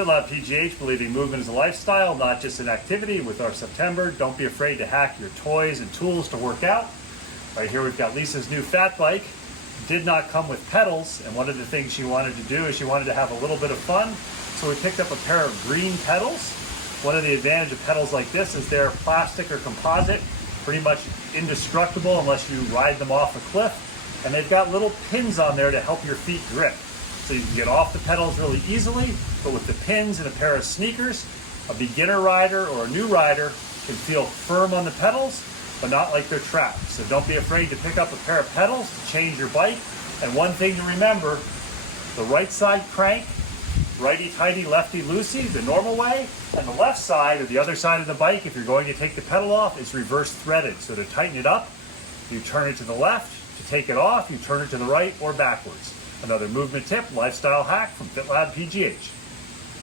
FitLab PGH, believing movement is a lifestyle, not just an activity. With our September, don't be afraid to hack your toys and tools to work out. Right here we've got Lisa's new fat bike. Did not come with pedals, and one of the things she wanted to do is she wanted to have a little bit of fun. So we picked up a pair of green pedals. One of the advantages of pedals like this is they're plastic or composite, pretty much indestructible unless you ride them off a cliff. And they've got little pins on there to help your feet grip. So you can get off the pedals really easily, but with the pins and a pair of sneakers, a beginner rider or a new rider can feel firm on the pedals, but not like they're trapped. So don't be afraid to pick up a pair of pedals to change your bike. And one thing to remember, the right side crank, righty, tighty, lefty, loosey, the normal way, and the left side or the other side of the bike, if you're going to take the pedal off, is reverse threaded. So to tighten it up, you turn it to the left. To take it off, you turn it to the right or backwards. Another movement tip, lifestyle hack from FitLab PGH.